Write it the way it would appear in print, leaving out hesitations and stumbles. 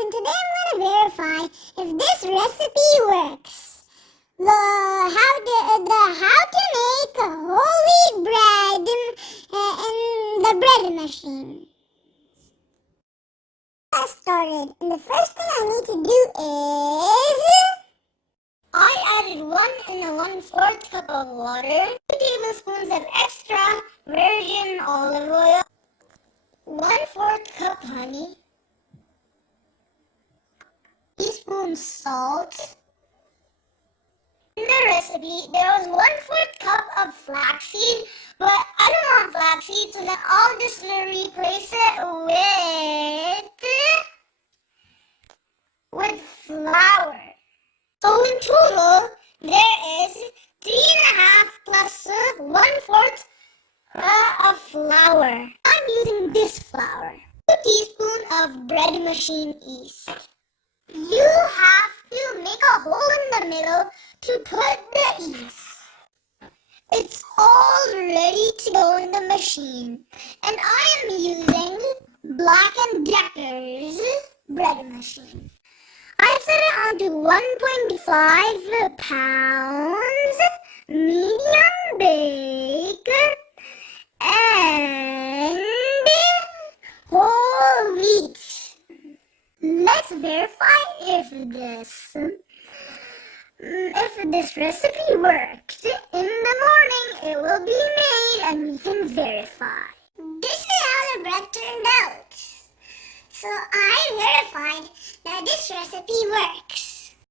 and today I'm going to verify if this recipe works. How to make a whole wheat bread in the bread machine. Let's get started. And the first thing I need to do is I added 1 cup of water, 2 tablespoons of extra virgin olive oil, 1/4 cup honey, teaspoon salt. In the recipe, there was 1/4 cup of flaxseed, but I don't want flaxseed, so then I'll just replace it with flour. So in total, there is 3.5 plus 1/4 of flour. I'm using this flour. 2 teaspoons of bread machine yeast. You have to make a hole in the middle to put the yeast. It's all ready to go in the machine. And I am using Black & Decker's bread machine. I've set it onto 1.5 pounds medium bake and whole wheat. Let's verify if this recipe works. In the morning it will be made and we can verify. This is how the bread turned out. So I verified that this recipe works.